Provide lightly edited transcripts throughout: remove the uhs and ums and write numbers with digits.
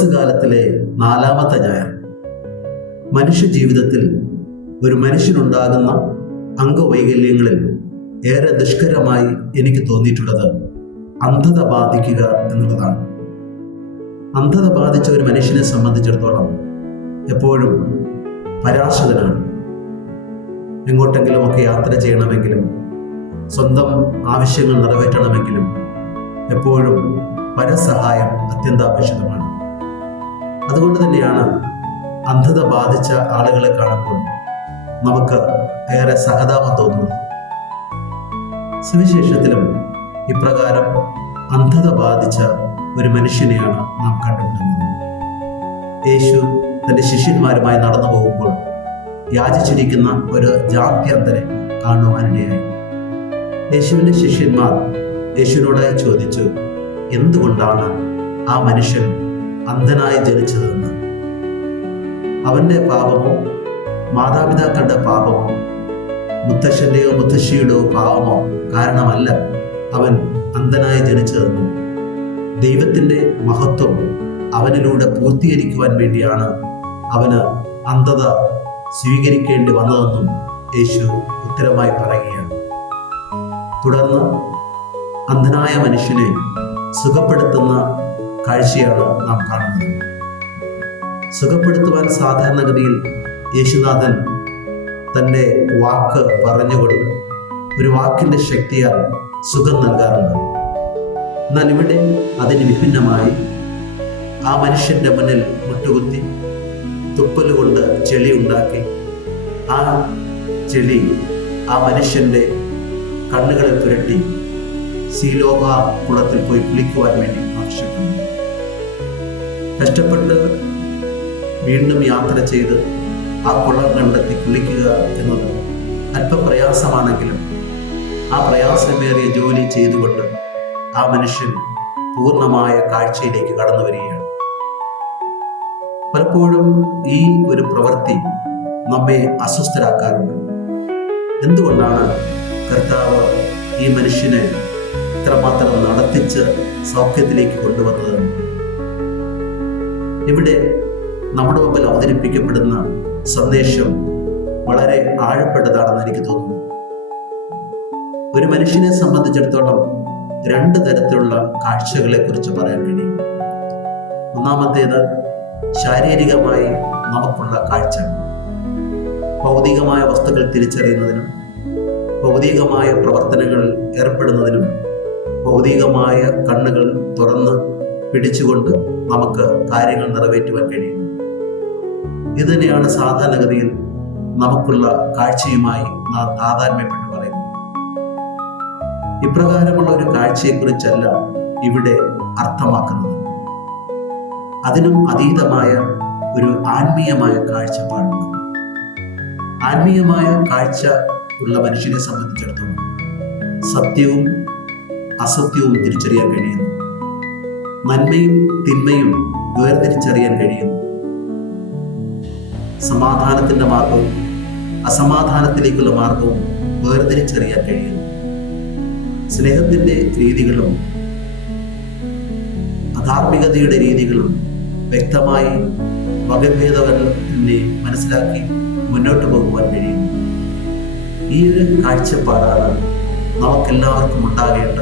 പെന്തക്കോസ്ത് കാലത്തിലെ 4-ാമത്തെ ഞായർ. മനുഷ്യ ജീവിതത്തിൽ ഒരു മനുഷ്യനുണ്ടാകുന്ന അംഗവൈകല്യങ്ങളിൽ ഏറെ ദുഷ്കരമായി എനിക്ക് തോന്നിയിട്ടുള്ളത് അന്ധത ബാധിക്കുക എന്നുള്ളതാണ്. അന്ധത ബാധിച്ച ഒരു മനുഷ്യനെ സംബന്ധിച്ചിടത്തോളം എപ്പോഴും പരാശകനാണ്. എങ്ങോട്ടെങ്കിലുമൊക്കെ യാത്ര ചെയ്യണമെങ്കിലും സ്വന്തം ആവശ്യങ്ങൾ നിറവേറ്റണമെങ്കിലും എപ്പോഴും പരസഹായം അത്യന്താപേക്ഷിതമാണ്. അതുകൊണ്ട് തന്നെയാണ് അന്ധത ബാധിച്ച ആളുകളെ കാണുമ്പോൾ നമുക്ക് ഏറെ സഹതാപം തോന്നുന്നത്. സുവിശേഷത്തിലും ഇപ്രകാരം അന്ധത ബാധിച്ച ഒരു മനുഷ്യനെയാണ് നാം കണ്ടുപിടുന്നത്. യേശു തൻ്റെ ശിഷ്യന്മാരുമായി നടന്നു പോകുമ്പോൾ യാചിച്ചിരിക്കുന്ന ഒരു ജാത്യന്തരെ കാണുവാനിടയായി. യേശുവിൻ്റെ ശിഷ്യന്മാർ യേശുവിനോടായി ചോദിച്ചു, എന്തുകൊണ്ടാണ് ആ മനുഷ്യൻ അന്ധനായി ജനിച്ചതെന്ന്. അവൻ്റെ പാപമോ മാതാപിതാക്കളുടെ പാപമോ മുത്തശ്ശൻ്റെയോ മുത്തശ്ശിയുടെയോ പാപമോ കാരണമല്ല അവൻ അന്ധനായി ജനിച്ചതെന്നും ദൈവത്തിൻ്റെ മഹത്വം അവനിലൂടെ പൂർത്തീകരിക്കുവാൻ വേണ്ടിയാണ് അവന് അന്ധത സ്വീകരിക്കേണ്ടി വന്നതെന്നും യേശു ഉത്തരമായി പറയുകയാണ്. തുടർന്ന് അന്ധനായ മനുഷ്യനെ സുഖപ്പെടുത്തുന്ന കാഴ്ചയാണ് നാം കാണുന്നത്. സുഖപ്പെടുത്തുവാൻ സാധാരണഗതിയിൽ യേശുനാഥൻ തൻ്റെ വാക്ക് പറഞ്ഞുകൊണ്ട് ഒരു വാക്കിൻ്റെ ശക്തിയാൽ സുഖം നൽകാറുണ്ട്. എന്നാൽ ഇവിടെ അതിന് വിഭിന്നമായി ആ മനുഷ്യൻ്റെ മുന്നിൽ മുട്ടുകുത്തി തുപ്പലുകൊണ്ട് ചെളി ഉണ്ടാക്കി ആ ചെളി ആ മനുഷ്യൻ്റെ കണ്ണുകളെ പുരട്ടി സീലോഹ കുളത്തിൽ പോയി കുളിക്കുവാൻ വേണ്ടി ആവശ്യപ്പെടുന്നു. കഷ്ടപ്പെട്ട് വീണ്ടും യാത്ര ചെയ്ത് ആ കുളം കണ്ടെത്തി കുളിക്കുക എന്നത് അല്പം പ്രയാസമാണെങ്കിലും ആ പ്രയാസമേറിയ ജോലി ചെയ്തുകൊണ്ട് ആ മനുഷ്യൻ പൂർണ്ണമായ കാഴ്ചയിലേക്ക് കടന്നു വരികയാണ്. പലപ്പോഴും ഈ ഒരു പ്രവൃത്തി നമ്മെ അസ്വസ്ഥരാക്കാറുണ്ട്. എന്തുകൊണ്ടാണ് കർത്താവ് ഈ മനുഷ്യനെ ഇത്രമാത്രം നടത്തിച്ച് സൗഖ്യത്തിലേക്ക് കൊണ്ടുവന്നത്? ഇവിടെ നമ്മുടെ മുമ്പിൽ അവതരിപ്പിക്കപ്പെടുന്ന സന്ദേശം വളരെ ആഴപ്പെട്ടതാണെന്ന് എനിക്ക് തോന്നുന്നു. ഒരു മനുഷ്യനെ സംബന്ധിച്ചിടത്തോളം 2 തരത്തിലുള്ള കാഴ്ചകളെ കുറിച്ച് പറയാൻ കഴിയും. ഒന്നാമത്തേത് ശാരീരികമായി നമുക്കുള്ള കാഴ്ച. ഭൗതികമായ വസ്തുക്കൾ തിരിച്ചറിയുന്നതിനും ഭൗതികമായ പ്രവർത്തനങ്ങളിൽ ഏർപ്പെടുന്നതിനും ഭൗതികമായ കണ്ണുകൾ തുറന്ന് പിടിച്ചുകൊണ്ട് നമുക്ക് കാര്യങ്ങൾ നിറവേറ്റുവാൻ കഴിയും. ഇതുതന്നെയാണ് സാധാരണഗതിയിൽ നമുക്കുള്ള കാഴ്ചയുമായി നാം താതാത്മ്യപ്പെട്ട് പറയുന്നത്. ഇപ്രകാരമുള്ള ഒരു കാഴ്ചയെക്കുറിച്ചല്ല ഇവിടെ അർത്ഥമാക്കുന്നത്. അതിനും അതീതമായ ഒരു ആത്മീയമായ കാഴ്ചപ്പാടുണ്ട്. ആത്മീയമായ കാഴ്ച ഉള്ള മനുഷ്യനെ സംബന്ധിച്ചിടത്തോളം സത്യവും അസത്യവും തിരിച്ചറിയാൻ കഴിയുന്നു. നന്മയും തിന്മയും വേർതിരിച്ചറിയാൻ കഴിയുന്നു. സമാധാനത്തിന്റെ മാർഗവും അസമാധാനത്തിലേക്കുള്ള മാർഗവും വേർതിരിച്ചറിയാൻ കഴിയുന്നു. സ്നേഹത്തിന്റെ രീതികളും അധാർമികതയുടെ രീതികളും വ്യക്തമായി വകഭേദവനെ മനസ്സിലാക്കി മുന്നോട്ട് പോകുവാൻ കഴിയുന്നു. ഈ ഒരു കാഴ്ചപ്പാടാണ് നമുക്കെല്ലാവർക്കും ഉണ്ടാകേണ്ട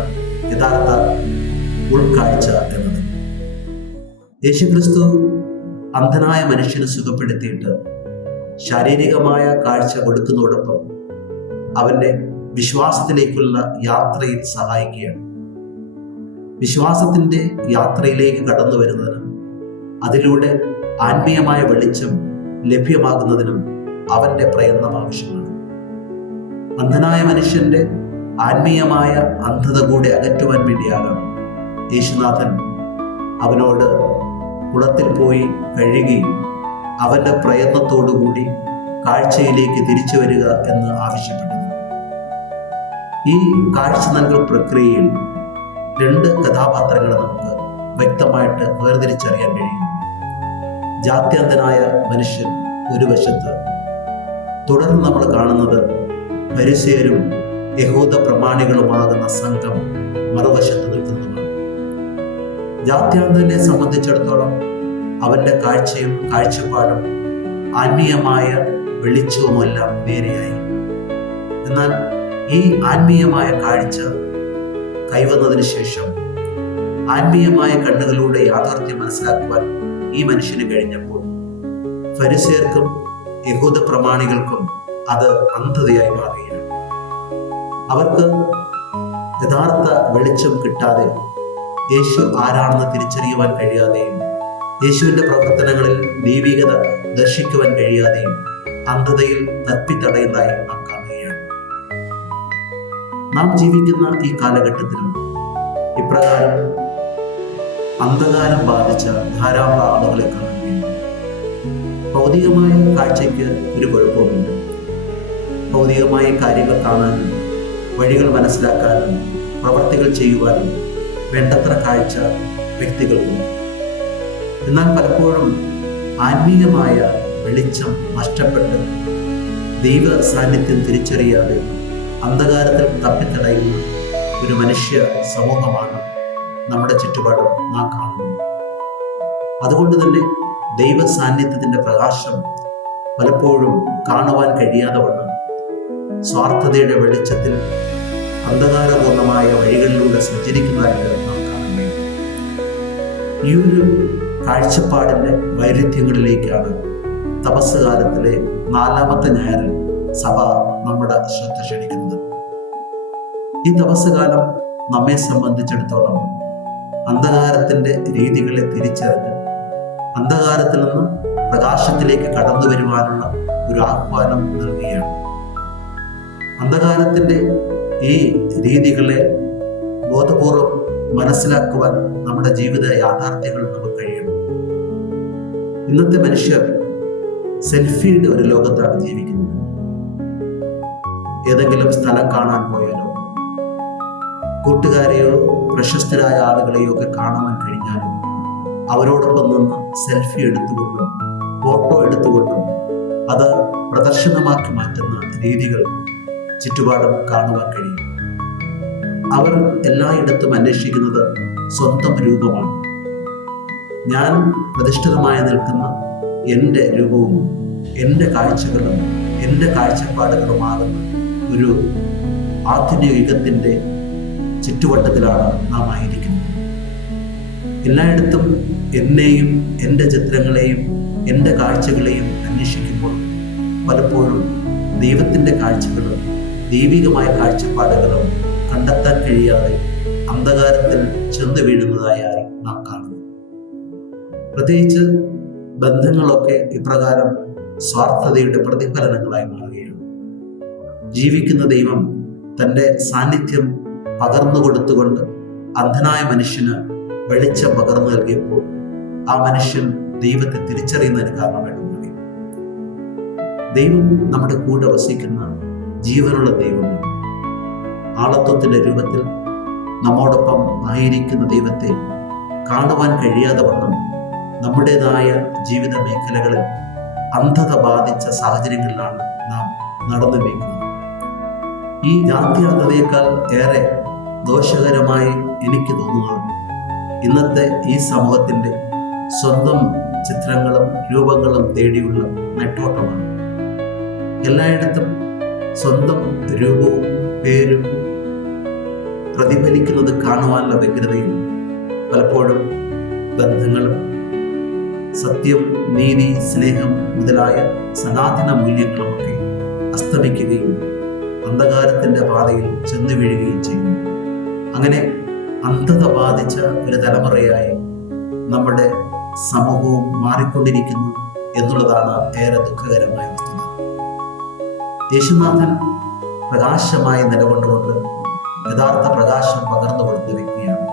യഥാർത്ഥ ഉൾക്കാഴ്ച എന്നത്. യേശുക്രിസ്തു അന്ധനായ മനുഷ്യനെ സുഖപ്പെടുത്തിയിട്ട് ശാരീരികമായ കാഴ്ച കൊടുക്കുന്നതോടൊപ്പം അവൻ്റെ വിശ്വാസത്തിലേക്കുള്ള യാത്രയിൽ സഹായിക്കുകയാണ്. വിശ്വാസത്തിൻ്റെ യാത്രയിലേക്ക് കടന്നു വരുന്നതിനും അതിലൂടെ ആത്മീയമായ വെളിച്ചം ലഭ്യമാകുന്നതിനും അവൻ്റെ പ്രയത്നം ആവശ്യമാണ്. അന്ധനായ മനുഷ്യന്റെ ആത്മീയമായ അന്ധത കൂടെ അകറ്റുവാൻ വേണ്ടിയാകാം യേശുനാഥൻ അവനോട് കുളത്തിൽ പോയി കഴുകി അവൻ്റെ പ്രയത്നത്തോടുകൂടി കാഴ്ചയിലേക്ക് തിരിച്ചു വരിക എന്ന് ആവശ്യപ്പെട്ടത്. ഈ കാഴ്ച നൽകൽ പ്രക്രിയയിൽ 2 കഥാപാത്രങ്ങളെ നമുക്ക് വ്യക്തമായിട്ട് വേർതിരിച്ചറിയാൻ കഴിയും. ജാത്യന്തനായ മനുഷ്യൻ ഒരു വശത്ത്, തുടർന്ന് നമ്മൾ കാണുന്നത് ഫരിസേയരും യഹൂദ പ്രമാണികളുമാകുന്ന സംഘം മറുവശത്ത് നിൽക്കുന്നതുമാണ്. ജാത്യാന്തനെ സംബന്ധിച്ചിടത്തോളം അവൻ്റെ കാഴ്ചയും കാഴ്ചപ്പാടും ആത്മീയമായ വെളിച്ചവുമെല്ലാം നേരെയായി. എന്നാൽ ഈ ആത്മീയമായ കാഴ്ച കൈവന്നതിന് ശേഷം ആത്മീയമായ കണ്ണുകളിലൂടെ യാഥാർത്ഥ്യം മനസ്സിലാക്കുവാൻ ഈ മനുഷ്യന് കഴിഞ്ഞപ്പോൾ ഫരിസേർക്കും യഹൂദ പ്രമാണികൾക്കും അത് അന്ധതയായി മാറുകയാണ്. അവർക്ക് യഥാർത്ഥ വെളിച്ചം കിട്ടാതെ, യേശു ആരാണെന്ന് തിരിച്ചറിയുവാൻ കഴിയാതെയും യേശുവിൻ്റെ പ്രവർത്തനങ്ങളിൽ ദൈവികത ദർശിക്കുവാൻ കഴിയാതെയും അന്ധതയിൽ തപ്പിത്തടയുന്നതായി നാം കാണുകയാണ്. നാം ജീവിക്കുന്ന ഈ കാലഘട്ടത്തിലും ഇപ്രകാരം അന്ധകാരം ബാധിച്ച ധാരാളം ആളുകളെ കാണുകയാണ്. ഭൗതികമായ കാഴ്ചയ്ക്ക് ഒരു കുഴപ്പവുമില്ല. ഭൗതികമായ കാര്യങ്ങൾ കാണാനും വഴികൾ മനസ്സിലാക്കാനും പ്രവർത്തികൾ ചെയ്യുവാനും വേണ്ടത്ര കാഴ്ച വ്യക്തികൾക്കും. എന്നാൽ പലപ്പോഴും ആത്മീയമായ വെളിച്ചം നഷ്ടപ്പെട്ട് ദൈവ സാന്നിധ്യം തിരിച്ചറിയാതെ അന്ധകാരത്തിൽ തപ്പിത്തടയുന്ന ഒരു മനുഷ്യ സമൂഹമാണ് നമ്മുടെ ചുറ്റുപാടും നാം കാണുന്നത്. അതുകൊണ്ട് തന്നെ ദൈവ സാന്നിധ്യത്തിൻ്റെ പ്രകാശം പലപ്പോഴും കാണുവാൻ കഴിയാതെ വണ്ണം സ്വാർത്ഥതയുടെ വെളിച്ചത്തിൽ അന്ധകാരപൂർണമായ വഴികളിലൂടെ സഞ്ചരിക്കുന്നതായിട്ട് നാം കാണുകയാണ്. ഈ ഒരു കാഴ്ചപ്പാടിൻ്റെ വൈരുദ്ധ്യങ്ങളിലേക്കാണ് തപസ് കാലത്തിലെ 4-ാമത്തെ ഞായറിൽ സഭ നമ്മുടെ ശ്രദ്ധ ക്ഷണിക്കുന്നത്. ഈ തപസ് കാലം നമ്മെ സംബന്ധിച്ചിടത്തോളം അന്ധകാരത്തിൻ്റെ രീതികളെ തിരിച്ചറിഞ്ഞ് അന്ധകാരത്തിൽ നിന്ന് പ്രകാശത്തിലേക്ക് കടന്നു വരുവാനുള്ള ഒരു ആഹ്വാനം നൽകുകയാണ്. അന്ധകാരത്തിൻ്റെ ഈ രീതികളെ ബോധപൂർവം മനസ്സിലാക്കുവാൻ നമ്മുടെ ജീവിത യാഥാർത്ഥ്യങ്ങൾ നമുക്ക് കഴിയണം. ഇന്നത്തെ മനുഷ്യർ സെൽഫിയുടെ ഒരു ലോകത്താണ് ജീവിക്കുന്നത്. ഏതെങ്കിലും സ്ഥലം കാണാൻ പോയാലോ, കൂട്ടുകാരെയോ പ്രശസ്തരായ ആളുകളെയോ ഒക്കെ കാണുവാൻ കഴിഞ്ഞാലും അവരോടൊപ്പം നിന്ന് സെൽഫി എടുത്തുകൊണ്ടും ഫോട്ടോ എടുത്തുകൊണ്ടും അത് പ്രദർശനമാക്കി മാറ്റുന്ന രീതികൾ ചുറ്റുപാടും കാണുവാൻ കഴിയും. അവർ എല്ലായിടത്തും അന്വേഷിക്കുന്നത് സ്വന്തം രൂപമാണ്. ഞാൻ പ്രതിഷ്ഠിതമായി നിൽക്കുന്ന എൻ്റെ രൂപവും എൻ്റെ കാഴ്ചകളും എൻ്റെ കാഴ്ചപ്പാടുകളുമാകുന്ന ഒരു ആധുനിക യുഗത്തിൻ്റെ ചുറ്റുവട്ടത്തിലാണ് നാം ആയിരിക്കുന്നത്. എല്ലായിടത്തും എന്നെയും എൻ്റെ ചിത്രങ്ങളെയും എൻ്റെ കാഴ്ചകളെയും അന്വേഷിക്കുമ്പോൾ പലപ്പോഴും ദൈവത്തിൻ്റെ കാഴ്ചകളും ദൈവികമായ കാഴ്ചപ്പാടുകളും കണ്ടെത്താൻ കഴിയാതെ അന്ധകാരത്തിൽ ചെന്ന് വീഴുന്നതായി നാം കാണുന്നു. പ്രത്യേകിച്ച് ബന്ധങ്ങളൊക്കെ ഇപ്രകാരം സ്വാർത്ഥതയുടെ പ്രതിഫലനങ്ങളായി മാറുകയാണ്. ജീവിക്കുന്ന ദൈവം തൻ്റെ സാന്നിധ്യം പകർന്നു കൊടുത്തുകൊണ്ട് അന്ധനായ മനുഷ്യന് വെളിച്ചം പകർന്നു നൽകിയപ്പോൾ ആ മനുഷ്യൻ ദൈവത്തെ തിരിച്ചറിയുന്നതിന് കാരണമായിട്ട് മാറി. ദൈവം നമ്മുടെ കൂടെ വസിക്കുന്ന ജീവനുള്ള ദൈവമാണ്. ആളത്വത്തിൻ്റെ രൂപത്തിൽ നമ്മോടൊപ്പം ആയിരിക്കുന്ന ദൈവത്തെ കാണുവാൻ കഴിയാതെ വണ്ണം നമ്മുടേതായ ജീവിത മേഖലകളിൽ അന്ധത ബാധിച്ച സാഹചര്യങ്ങളിലാണ് നാം നടന്നു നീങ്ങുന്നത്. ഈ ജാത്യാന്ധതയേക്കാൾ ഏറെ ദോഷകരമായി എനിക്ക് തോന്നുന്നത് ഇന്നത്തെ ഈ സമൂഹത്തിൻ്റെ സ്വന്തം ചിത്രങ്ങളും രൂപങ്ങളും തേടിയുള്ള നെട്ടോട്ടമാണ്. എല്ലായിടത്തും സ്വന്തം രൂപവും പേരും പ്രതിഫലിക്കുന്നത് കാണുവാനുള്ള വ്യഗ്രതയും പലപ്പോഴും ബന്ധങ്ങളും സത്യം, നീതി, സ്നേഹം മുതലായ സനാതന മൂല്യങ്ങളുമൊക്കെ അസ്തമിക്കുകയും അന്ധകാരത്തിൻ്റെ പാതയിൽ ചെന്നു വീഴുകയും ചെയ്യുന്നു. അങ്ങനെ അന്ധത ബാധിച്ച ഒരു തലമുറയായി നമ്മുടെ സമൂഹവും മാറിക്കൊണ്ടിരിക്കുന്നു എന്നുള്ളതാണ് ഏറെ ദുഃഖകരമായ വസ്തുത. യേശുനാഥൻ പ്രകാശമായി നിലകൊണ്ടുകൊണ്ട് യഥാർത്ഥ പ്രകാശം പകർന്നു കൊടുത്ത വ്യക്തിയാണ്.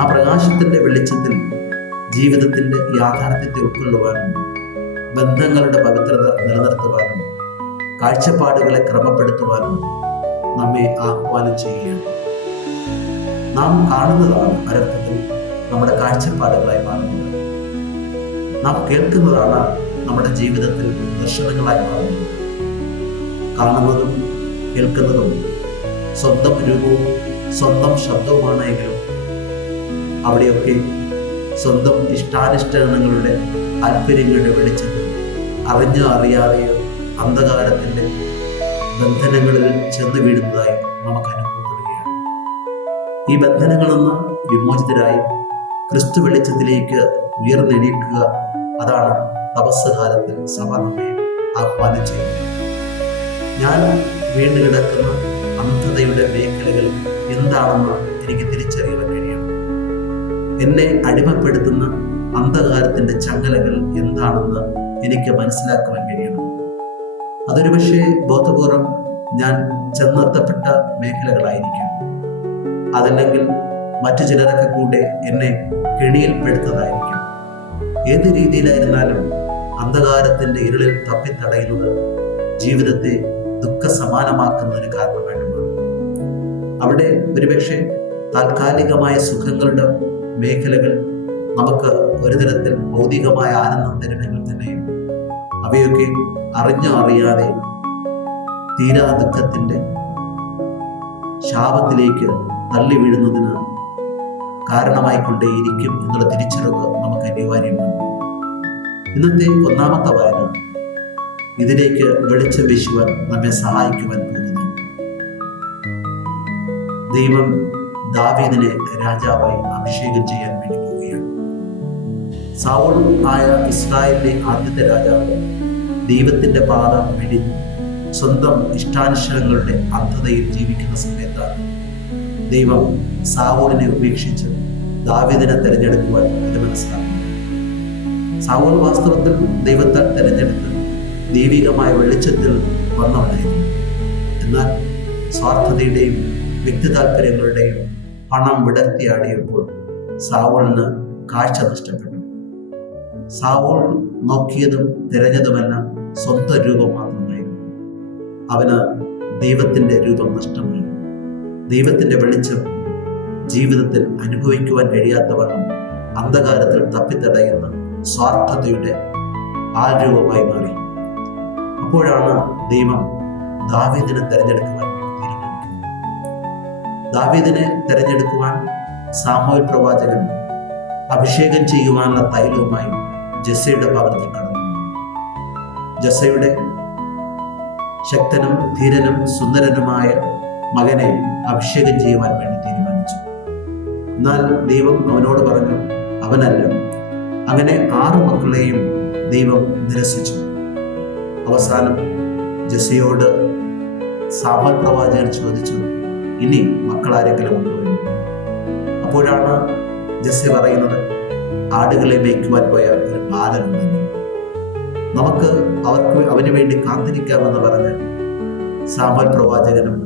ആ പ്രകാശത്തിൻ്റെ വെളിച്ചത്തിൽ ജീവിതത്തിൻ്റെ യാഥാർത്ഥ്യത്തെ ഉൾക്കൊള്ളുവാനും ബന്ധങ്ങളുടെ പവിത്രത നിലനിർത്തുവാനും കാഴ്ചപ്പാടുകളെ ക്രമപ്പെടുത്തുവാനും നമ്മെ ആഹ്വാനം ചെയ്യുകയാണ്. നാം കാണുന്നതാണ് പരർത്ഥത്തിൽ നമ്മുടെ കാഴ്ചപ്പാടുകളായി മാറുന്നത്. നാം കേൾക്കുന്നതാണ് നമ്മുടെ ജീവിതത്തിൽ ദർശനങ്ങളായി മാറുന്നത്. കാണുന്നതും കേൾക്കുന്നതും സ്വന്തം രൂപവും സ്വന്തം ശബ്ദവുമാണെങ്കിലും അവിടെയൊക്കെ സ്വന്തം ഇഷ്ടാനിഷ്ടങ്ങളുടെ താല്പര്യങ്ങളുടെ വെളിച്ചത്തിൽ അറിഞ്ഞോ അറിയാതെയോ അന്ധകാരത്തിൻ്റെ ബന്ധനങ്ങളിൽ ചെന്ന് വീഴുന്നതായി നമുക്ക് അനുഭവപ്പെടുകയാണ്. ഈ ബന്ധനങ്ങളിൽ നിന്ന് വിമോചിതരായി ക്രിസ്തു വെളിച്ചത്തിലേക്ക് ഉയർന്നെണീക്കുക, അതാണ് തപസ് കാലത്തിൽ സഭ നമ്മെ ആഹ്വാനം ചെയ്യുന്നത്. ഞാൻ വീണ്ടും കിടക്കുന്ന അന്ധതയുടെ മേഖലകൾ എന്താണെന്ന് എനിക്ക് തിരിച്ചറിയുവാൻ കഴിയണം. എന്നെ അടിമപ്പെടുത്തുന്ന അന്ധകാരത്തിൻ്റെ ചങ്ങലകൾ എന്താണെന്ന് എനിക്ക് മനസ്സിലാക്കുവാൻ കഴിയണം. അതൊരു പക്ഷേ ബോധപൂർവം ഞാൻ ചെന്നെത്തപ്പെട്ട മേഖലകളായിരിക്കും. അതല്ലെങ്കിൽ മറ്റു ചിലരൊക്കെ കൂടെ എന്നെ കെണിയിൽപ്പെടുത്തതായിരിക്കും. ഏത് രീതിയിലായിരുന്നാലും അന്ധകാരത്തിൻ്റെ ഇരുളിൽ തപ്പിത്തടയുന്നത് ജീവിതത്തെ ദുഃഖസമാനമാക്കുന്നതിന് കാരണമായിട്ട് മാറും. അവിടെ ഒരുപക്ഷെ താൽക്കാലികമായ സുഖങ്ങളുടെ മേഖലകൾ നമുക്ക് ഒരു തരത്തിൽ ഭൗതികമായ ആനന്ദം തരുമെങ്കിൽ തന്നെയും അവയൊക്കെ അറിഞ്ഞോ അറിയാതെ തീരാ ദുഃഖത്തിൻ്റെ ശാപത്തിലേക്ക് തള്ളി വീഴുന്നതിന് കാരണമായിക്കൊണ്ടേയിരിക്കും എന്നുള്ള തിരിച്ചറിവ് നമുക്ക് അനിവാര്യമാണ്. ഇന്നത്തെ ഒന്നാമത്തെ വായന ഇതിലേക്ക് വെളിച്ചം വീശുവാൻ നമ്മെ സഹായിക്കുവാൻ പോകുന്നു. ദൈവം ദാവീദിനെ രാജാവായി അഭിഷേകം ചെയ്യാൻ വേണ്ടി പോവുകയാണ്. സൗൽ ആയ ഇസ്രായേലിലെ ആദ്യത്തെ രാജാവ് ദൈവത്തിന്റെ പാത വെടിഞ്ഞ് സ്വന്തം ഇഷ്ടാനുഷ്ഠാനങ്ങളുടെ അന്ധതയിൽ ജീവിക്കുന്ന സമയത്താണ് ദൈവം സൗലിനെ ഉപേക്ഷിച്ച് ദാവീദിനെ തെരഞ്ഞെടുക്കുവാൻ ഇത് മനസ്സിലാക്കുന്നു. സൗൽ വാസ്തവത്തിൽ ദൈവത്താൽ തെരഞ്ഞെടുത്ത് ദൈവികമായ വെളിച്ചത്തിൽ വന്നവനായിരുന്നു. എന്നാൽ സ്വാർത്ഥതയുടെയും വ്യക്തി താല്പര്യങ്ങളുടെയും പണം വിടർത്തിയാടിയപ്പോൾ സൗലിന് കാഴ്ച നഷ്ടപ്പെട്ടു. സൗൽ നോക്കിയതും തിരഞ്ഞതുമെല്ലാം സ്വന്തം രൂപം മാത്രമായിരുന്നു. അവന് ദൈവത്തിൻ്റെ രൂപം നഷ്ടമായി. ദൈവത്തിൻ്റെ വെളിച്ചം ജീവിതത്തിൽ അനുഭവിക്കുവാൻ കഴിയാത്തവണ്ണം അന്ധകാരത്തിൽ തപ്പിത്തടയുന്ന സ്വാർത്ഥതയുടെ ആരൂപമായി മാറി. അപ്പോഴാണ് ദൈവം ദാവീദിനെ തെരഞ്ഞെടുക്കുവാൻ തീരുമാനിക്കുന്നത്. ദാവീദിനെ തെരഞ്ഞെടുക്കുവാൻ സാമുവേൽ പ്രവാചകൻ അഭിഷേകം ചെയ്യുവാനുള്ള തൈലവുമായി ജെസ്സയുടെ ഭവനത്തിൽ കടന്നു. ജെസ്സയുടെ ശക്തനും ധീരനും സുന്ദരനുമായ മകനെ അഭിഷേകം ചെയ്യുവാൻ വേണ്ടി തീരുമാനിച്ചു. എന്നാൽ ദൈവം അവനോട് പറഞ്ഞു, അവനല്ല. അങ്ങനെ 6 മക്കളെയും ദൈവം നിരസിച്ചു. അവസാനം ജെസ്സയോട് സാമുവേൽ പ്രവാചകൻ ചോദിച്ചു, ഇനി മക്കളാരെങ്കിലും ഉണ്ടോ? അപ്പോഴാണ് ജെസ്സ പറയുന്നത്, ആടുകളെ മേയ്ക്കുവാൻ പോയ ഒരു ബാലനുണ്ടെന്ന്. നമുക്ക് അവന് വേണ്ടി കാത്തിരിക്കാമെന്ന് പറഞ്ഞ് സാമുവേൽ പ്രവാചകനും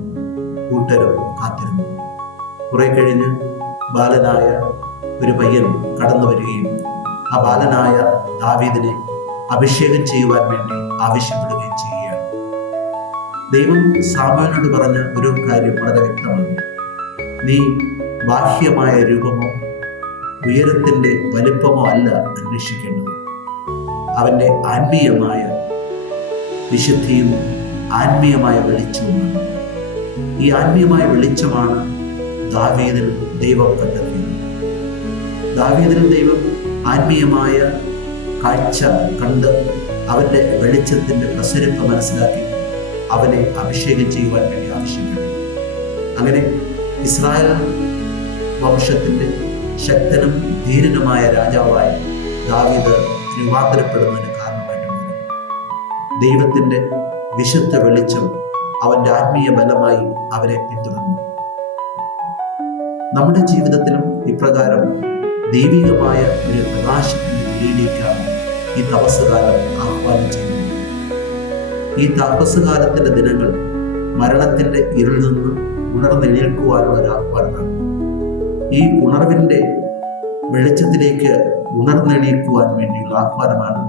കൂട്ടരും കാത്തിരുന്നു. കുറെ കഴിഞ്ഞ് ബാലനായ ഒരു പയ്യൻ കടന്നു വരികയും ആ ബാലനായ ദാവീദിനെ അഭിഷേകം ചെയ്യുവാൻ വേണ്ടി ആവശ്യപ്പെടുകയും ചെയ്യുകയാണ്. ദൈവം സാമുവേലിനോട് പറഞ്ഞ ഒരു കാര്യം വളരെ വ്യക്തമാണ്. നീ ബാഹ്യമായ രൂപമോ ഉയരത്തിൻ്റെ വലിപ്പമോ അല്ല അന്വേഷിക്കേണ്ടത്, അവൻ്റെ ആത്മീയമായ വിശുദ്ധിയും ആത്മീയമായ വെളിച്ചവുമാണ്. ഈ ആത്മീയമായ വെളിച്ചമാണ് ദാവീദിൽ ദൈവം കണ്ടെത്തിയത്. ദാവീദിൽ ദൈവം ആത്മീയമായ കാഴ്ച കണ്ട് അവൻ്റെ വെളിച്ചത്തിൻ്റെ പ്രസരിപ്പ് മനസ്സിലാക്കി അവനെ അഭിഷേകം ചെയ്യുവാൻ വേണ്ടി ആവശ്യപ്പെട്ടു. അങ്ങനെ ഇസ്രായേൽ വംശത്തിൻ്റെ ശക്തനും ധീരനുമായ രാജാവായ ദാവീദ് രൂപാന്തരപ്പെടുന്നതിന് കാരണമായിട്ട് മാറി. ദൈവത്തിൻ്റെ വിശുദ്ധ വെളിച്ചം അവൻ്റെ ആത്മീയ ബലമായി അവരെ പിന്തുടർന്നു. നമ്മുടെ ജീവിതത്തിലും ഇപ്രകാരം ദൈവികമായ ഒരു പ്രകാശത്തിൻ്റെ കീഴിലേക്കാണ് ഈ തപസ്സുകാലം ആഹ്വാനം ചെയ്യുന്നത്. ഈ തപസ്സുകാലത്തിൻ്റെ ദിനങ്ങൾ മരണത്തിൻ്റെ ഇരുളിൽ നിന്ന് ഉണർന്നെഴുന്നേൽക്കുവാനുള്ള ഒരു ആഹ്വാനമാണ്. ഈ ഉണർവിൻ്റെ വെളിച്ചത്തിലേക്ക് ഉണർന്നെണീക്കുവാൻ വേണ്ടിയുള്ള ആഹ്വാനമാണ്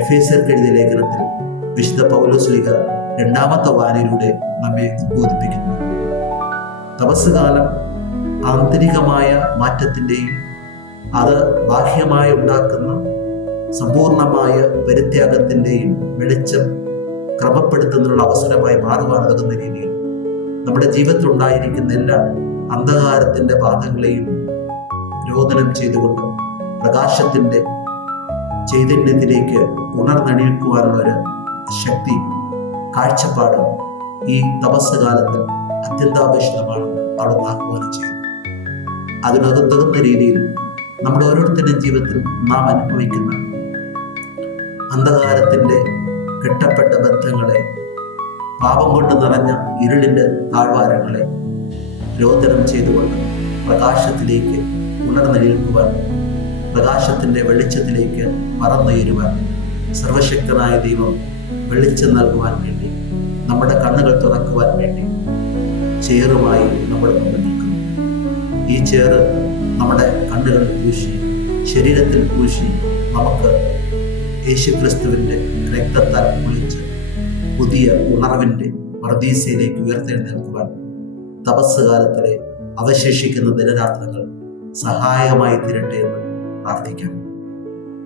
എഫേസ്യർക്ക് എഴുതിയ ലേഖനത്തിൽ വിശുദ്ധ പൗലോസ്ലീഹ 2ാമത്തെ വായനയിലൂടെ നമ്മെ ഉദ്ബോധിപ്പിക്കുന്നത്. തപസ്സുകാലം ആന്തരികമായ മാറ്റത്തിൻ്റെയും അത് ബാഹ്യമായി ഉണ്ടാക്കുന്ന സമ്പൂർണമായ പരിത്യാഗത്തിൻ്റെയും വെളിച്ചം ക്രമപ്പെടുത്തുന്നതിനുള്ള അവസരമായി മാറുവാനുതകുന്ന രീതിയിൽ നമ്മുടെ ജീവിതത്തിൽ ഉണ്ടായിരിക്കുന്ന എല്ലാ അന്ധകാരത്തിൻ്റെ ബാധകളെയും രോദനം ചെയ്തുകൊണ്ട് പ്രകാശത്തിൻ്റെ ചൈതന്യത്തിലേക്ക് ഉണർന്നെണീക്കുവാനുള്ള ഒരു ശക്തി, കാഴ്ചപ്പാട് ഈ തപസ് കാലത്തിൽ അത്യന്താപേക്ഷിതമാണെന്ന് അവിടുന്ന് ആഹ്വാനം ചെയ്യുന്നു. അതിനൊതുങ്ങുന്ന രീതിയിൽ നമ്മുടെ ഓരോരുത്തരുടെയും ജീവിതത്തിൽ നാം അനുഭവിക്കുന്ന അന്ധകാരത്തിൻ്റെ കെട്ടപ്പെട്ട ബന്ധങ്ങളെ, പാപം കൊണ്ട് നിറഞ്ഞ ഇരുളിൻ്റെ താഴ്വാരങ്ങളെ രോദനം ചെയ്തുകൊണ്ട് പ്രകാശത്തിലേക്ക് ഉണർന്നെഴുക്കുവാൻ, പ്രകാശത്തിൻ്റെ വെളിച്ചത്തിലേക്ക് പറന്നുയരുവാൻ സർവശക്തനായ ദൈവം വെളിച്ചം നൽകുവാൻ വേണ്ടി, നമ്മുടെ കണ്ണുകൾ തുറക്കുവാൻ വേണ്ടി ചേറുമായി നമ്മുടെ മുമ്പിൽ നിൽക്കുന്നു. ഈ ചേറ് നമ്മുടെ കണ്ണുകളിൽ പൂശി, ശരീരത്തിൽ പൂശി, നമുക്ക് യേശുക്രിസ്തുവിൻ്റെ രക്തത്താൽ കുളിച്ച് പുതിയ ഉണർവിൻ്റെ പർദീസയിലേക്ക് ഉയർത്തെഴുന്നേൽക്കുവാൻ തപസ് കാലത്തിലെ അവശേഷിക്കുന്ന ദിനരാത്രങ്ങൾ സഹായകമായി തീരട്ടെ എന്ന് പ്രാർത്ഥിക്കാം.